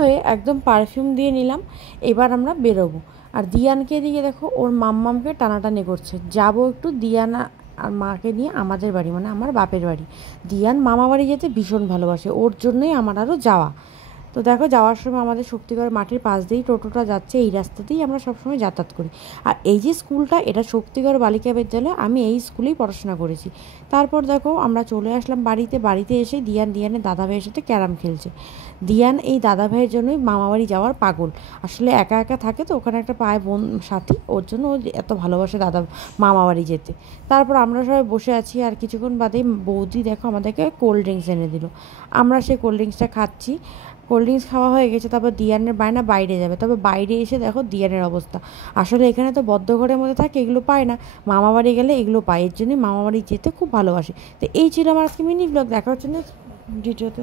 হয়ে একদম পারফিউম দিয়ে নিলাম। এবার আমরা বেরোবো। আর দিয়ানকে এদিকে দেখো ওর মাম্মামকে টানাটানি করছে, যাবো একটু দিয়ানা আর মাকে নিয়ে আমাদের বাড়ি, মানে আমার বাপের বাড়ি। দিয়ান মামা বাড়ি যেতে ভীষণ ভালোবাসে, ওর জন্যই আমার আরও যাওয়া। তো দেখো যাওয়ার সময় আমাদের শক্তিগড় মাঠের পাশ দিয়েই টোটোটা যাচ্ছে, এই রাস্তাতেই আমরা সবসময় যাতায়াত করি। আর এই যে স্কুলটা, এটা শক্তিগড় বালিকা বিদ্যালয়, আমি এই স্কুলেই পড়াশোনা করেছি। তারপর দেখো আমরা চলে আসলাম বাড়িতে এসে দিয়ানের দাদাভাইয়ের সাথে ক্যারাম খেলছে। দিয়ান এই দাদাভাইয়ের জন্যই মামাবাড়ি যাওয়ার পাগল। আসলে একা একা থাকে তো, ওখানে একটা পায় বোন সাথী, ওর জন্য ও এত ভালোবাসে মামাবাড়ি যেতে। তারপর আমরা সবাই বসে আছি, আর কিছুক্ষণ বাদেই বৌদি দেখো আমাদেরকে কোল্ড ড্রিঙ্কস এনে দিল। আমরা সেই কোল্ড ড্রিঙ্কসটা খাচ্ছি। কোল্ড ড্রিঙ্কস খাওয়া হয়ে গেছে, তারপর দিয়ানের বায়না বাইরে যাবে। তবে বাইরে এসে দেখো দিয়ানের অবস্থা। আসলে এখানে তো বদ্ধ ঘরের মধ্যে থাকে, এগুলো পায় না। মামাবাড়ি গেলে এগুলো পায়, এর জন্যই মামাবাড়ি যেতে খুব ভালোবাসে। তো এই ছিল আমার আজকে মিনি ব্লগ। দেখা হচ্ছে না ভিডিওতে।